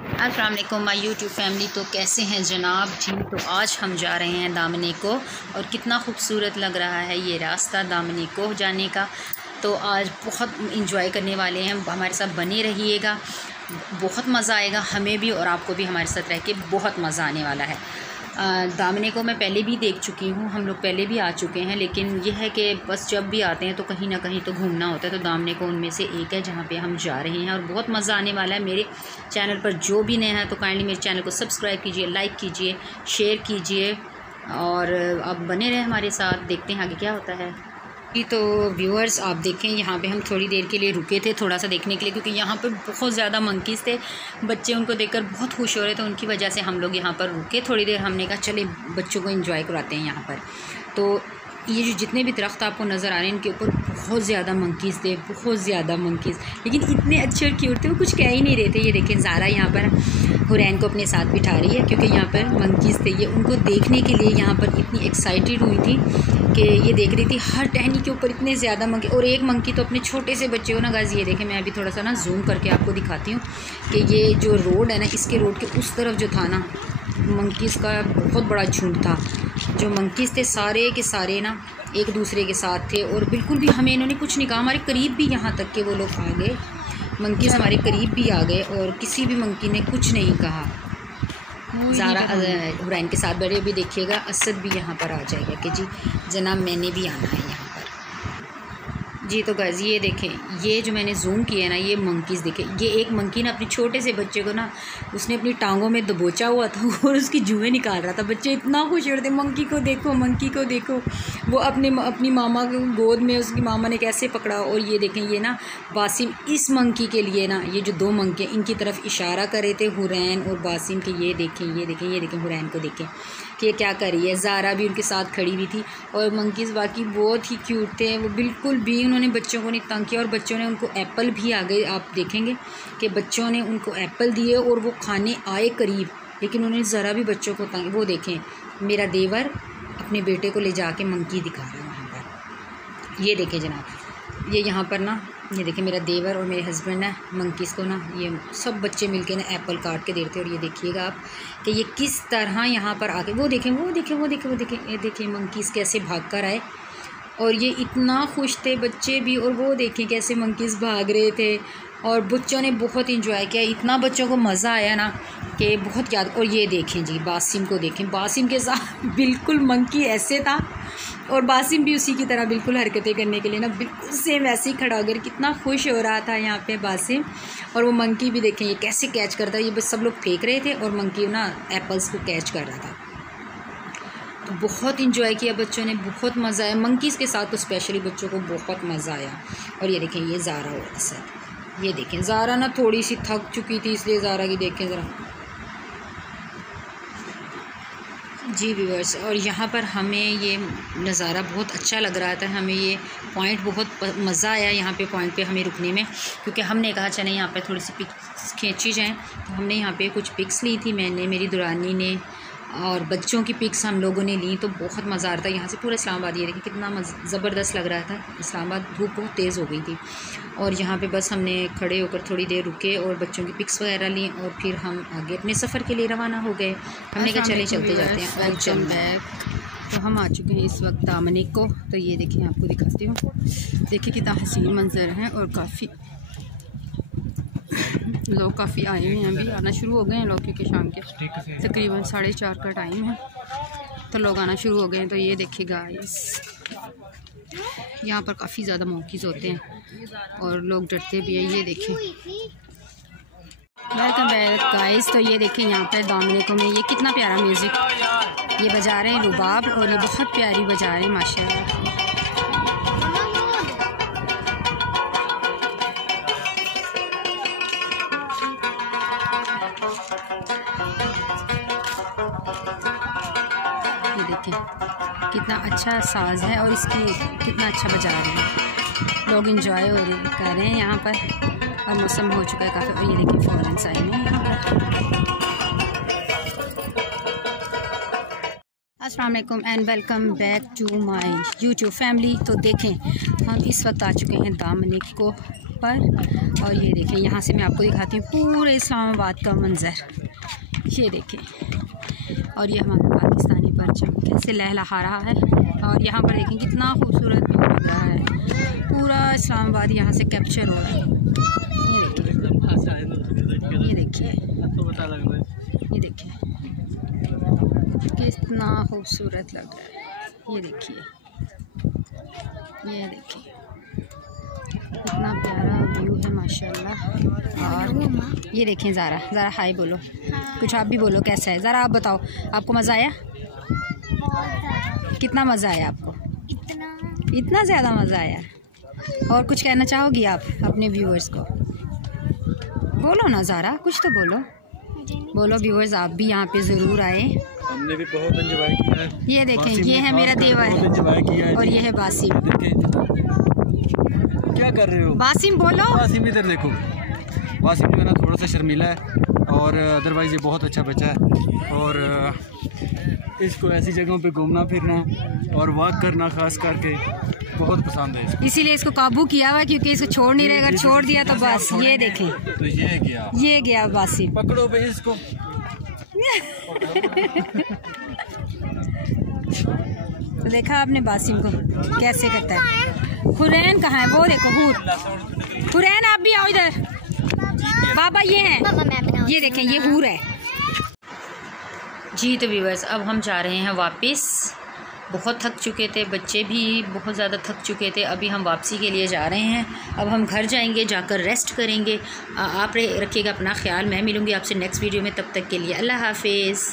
अस्सलाम वालेकुम my YouTube family. तो कैसे हैं जनाब जी। तो आज हम जा रहे हैं दामनी को और कितना खूबसूरत लग रहा है ये रास्ता दामनी को जाने का। तो आज बहुत इंजॉय करने वाले हैं, हमारे साथ बने रहिएगा, बहुत मज़ा आएगा हमें भी और आपको भी हमारे साथ रह के बहुत मज़ा आने वाला है। दामनी को मैं पहले भी देख चुकी हूँ, हम लोग पहले भी आ चुके हैं, लेकिन यह है कि बस जब भी आते हैं तो कहीं ना कहीं तो घूमना होता है। तो दामनी को उनमें से एक है जहाँ पे हम जा रहे हैं और बहुत मज़ा आने वाला है। मेरे चैनल पर जो भी नया है तो काइंडली मेरे चैनल को सब्सक्राइब कीजिए, लाइक कीजिए, शेयर कीजिए और अब बने रहे हमारे साथ। देखते हैं आगे क्या होता है। तो व्यूअर्स आप देखें, यहाँ पे हम थोड़ी देर के लिए रुके थे थोड़ा सा देखने के लिए, क्योंकि यहाँ पर बहुत ज़्यादा मंकीज़ थे। बच्चे उनको देखकर बहुत खुश हो रहे थे, उनकी वजह से हम लोग यहाँ पर रुके थोड़ी देर। हमने कहा चले बच्चों को एंजॉय कराते हैं यहाँ पर। तो ये जो जितने भी दरख्त आपको नज़र आ रहे हैं इनके ऊपर बहुत ज़्यादा मंकीज़ थे, बहुत ज़्यादा मंकीज़, लेकिन इतने अच्छे और क्यूट थे वो कुछ कह ही नहीं रहे थे। ये देखें ज़ारा यहाँ पर हुरैन को अपने साथ बिठा रही है, क्योंकि यहाँ पर मंकीज़ थे। ये उनको देखने के लिए यहाँ पर इतनी एक्साइटेड हुई थी कि ये देख रही थी हर टहनी के ऊपर इतने ज़्यादा मंकी। और एक मंकी तो अपने छोटे से बच्चे को ना गाज़, ये देखें मैं अभी थोड़ा सा ना जूम करके आपको दिखाती हूँ कि ये जो रोड है ना, इसके रोड के उस तरफ जो था ना मंकीज़ का बहुत बड़ा झुंड था। जो मंकीज़ थे सारे के सारे ना एक दूसरे के साथ थे और बिल्कुल भी हमें इन्होंने कुछ नहीं कहा। हमारे करीब भी यहाँ तक के वो लोग आ गए, मंकीज़ हमारे करीब भी आ गए और किसी भी मंकी ने कुछ नहीं कहा। ज़ारा हुरैन के साथ बैठे भी देखिएगा, असद भी यहाँ पर आ जाएगा कि जी जनाब मैंने भी आना है यहाँ पर जी। तो गाइस ये देखें, ये जो मैंने जूम किया है ना, ये मंकीज़ देखें। ये एक मंकी ना अपने छोटे से बच्चे को ना उसने अपनी टांगों में दबोचा हुआ था और उसकी जुएँ निकाल रहा था। बच्चे इतना खुश हो रहे थे, मंकी को देखो, मंकी को देखो। वो अपनी मामा की गोद में उसकी मामा ने कैसे पकड़ा। और ये देखें, ये ना बासिम इस मंकी के लिए ना, ये जो दो मंकी इनकी तरफ इशारा कर रहे थे हुरैन और बासिम के। ये देखें, ये देखें, ये देखें हुरैन को देखें कि ये क्या कर रही है। ज़ारा भी उनके साथ खड़ी हुई थी और मंकीज़ बाकी बहुत ही क्यूट थे। वो बिल्कुल भी उन्होंने बच्चों को नहीं तंग किया और बच्चों ने उनको एप्पल भी आ गए। आप देखेंगे कि बच्चों ने उनको एप्पल दिए और वो खाने आए करीब, लेकिन उन्होंने ज़रा भी बच्चों को तंग। वो देखें मेरा देवर अपने बेटे को ले जाके मंकी दिखा रहा है वहाँ पर। ये देखें जनाब, ये यहाँ पर ना, ये देखिए मेरा देवर और मेरे हस्बैंड है मंकीज़ को ना, ये सब बच्चे मिलके ना एप्पल काट के देते हैं। और ये देखिएगा आप कि ये किस तरह यहाँ पर आके, वो देखें, वो देखें, वो देखें, वो देखें, ये देखें मंकीज़ कैसे भाग कर आए और ये इतना खुश थे बच्चे भी। और वो देखें कैसे मंकीज़ भाग रहे थे और बच्चों ने बहुत इंजॉय किया। इतना बच्चों को मज़ा आया ना कि बहुत याद। और ये देखें जी बासिम को देखें, बासिम के साथ बिल्कुल मंकी ऐसे था और बासिम भी उसी की तरह बिल्कुल हरकतें करने के लिए ना बिल्कुल सेम वैसे ही खड़ा हो गया। कितना खुश हो रहा था यहाँ पे बासिम। और वो मंकी भी देखें ये कैसे कैच करता है। ये बस सब लोग फेंक रहे थे और मंकी ना एप्पल्स को कैच कर रहा था। तो बहुत इंजॉय किया बच्चों ने, बहुत मज़ा आया। मंकीज़ के साथ तो स्पेशली बच्चों को बहुत मज़ा आया। और ये देखें ये ज़ारा और असद, ये देखें ज़ारा ना थोड़ी सी थक चुकी थी, इसलिए ज़ारा की देखें ज़रा जी व्यूअर्स। और यहाँ पर हमें ये नज़ारा बहुत अच्छा लग रहा था, हमें ये पॉइंट बहुत मज़ा आया यहाँ पे पॉइंट पे हमें रुकने में, क्योंकि हमने कहा चलें यहाँ पे थोड़ी सी पिक्स खींची जाएँ। तो हमने यहाँ पे कुछ पिक्स ली थी, मैंने, मेरी दुरानी ने और बच्चों की पिक्स हम लोगों ने ली। तो बहुत मज़ा आ रहा था यहाँ से पूरा इस्लामाबाद। ये देखिए कितना ज़बरदस्त लग रहा था इस्लामाबाद। धूप बहुत तेज़ हो गई थी और यहाँ पे बस हमने खड़े होकर थोड़ी देर रुके और बच्चों की पिक्स वगैरह ली और फिर हम आगे अपने सफ़र के लिए रवाना हो गए। हमने कहा चले चलते जाते हैं और चल बैक। तो हम आ चुके हैं इस वक्त दामनी को। तो ये देखिए आपको दिखाती हूँ, देखिए कितना हसीन मंजर है और काफ़ी लोग काफ़ी आए हुए हैं, अभी आना शुरू हो गए हैं लोग, क्योंकि शाम के तकरीबन 4:30 का टाइम है तो लोग आना शुरू हो गए हैं। तो ये देखिए गाइस, यहाँ पर काफ़ी ज़्यादा मंकीज़ होते हैं और लोग डरते भी हैं। ये देखिए वेलकम बैक गाइस। तो ये देखिए यहाँ पर दामनी को में ये कितना प्यारा म्यूज़िक ये बजा रहे हैं, रुबाब, और ये बहुत प्यारी बजा रहे हैं माशाल्लाह। कितना अच्छा साज है और इसकी कितना अच्छा बजा रहे हैं लोग, एंजॉय हो रहे कर रहे हैं यहाँ पर। और मौसम हो चुका है काफ़ी। और ये देखिए फॉरेन साइड में यहाँ पर। अस्सलाम वालेकुम and welcome back to my YouTube family. तो देखें हम इस वक्त आ चुके हैं दामनी को पर। और ये देखें, यहाँ से मैं आपको दिखाती हूँ पूरे इस्लामाबाद का मंज़र। ये देखें, और ये हमारा पाकिस्तानी परचम कैसे लहलहा रहा है। और यहाँ पर देखें कितना खूबसूरत व्यू लग रहा है, पूरा इस्लामाबाद यहाँ से कैप्चर हो रहा है। ये देखिए, ये देखिए, ये देखिए कितना खूबसूरत लग रहा है। ये देखिए, ये देखिए कितना प्यारा व्यू है माशाल्लाह। और ये देखें, ज़रा हाय बोलो, कुछ आप भी बोलो, कैसा है ज़रा आप बताओ। आपको मज़ा आया? कितना मज़ा आया आपको? इतना ज़्यादा मज़ा आया। और कुछ कहना चाहोगी आप अपने व्यूअर्स को? बोलो ना ज़रा, कुछ तो बोलो। बोलो व्यूअर्स, आप भी यहाँ पे ज़रूर आए। हमने भी बहुत एंजॉय किया है। ये देखें, ये है मेरा देवर और ये है बासिम। क्या कर रहे हो बासिम? बोलो। बासिम इधर देखो। बासिम जो है ना थोड़ा सा शर्मीला है, और अदरवाइज़ ये बहुत अच्छा बच्चा है। और इसको ऐसी जगहों पे घूमना फिरना और वॉक करना खास करके बहुत पसंद है इसको। इसीलिए इसको काबू किया हुआ, क्योंकि इसको छोड़ नहीं रहेगा। छोड़ दिया तो बस ये देखें, तो ये गया बासिम। पकड़ो भाई इसको। तो देखा आपने बासिम को कैसे करता है। हुरैन कहाँ है? वो देखो हूर। हुरैन आप भी आओ इधर। बाबा ये हैं, ये देखें, ये हूर है जी। तो व्यूअर्स, अब हम जा रहे हैं वापस। बहुत थक चुके थे, बच्चे भी बहुत ज़्यादा थक चुके थे। अभी हम वापसी के लिए जा रहे हैं। अब हम घर जाएंगे, जाकर रेस्ट करेंगे। आप रखिएगा अपना ख्याल। मैं मिलूँगी आपसे नेक्स्ट वीडियो में, तब तक के लिए अल्लाह हाफिज़।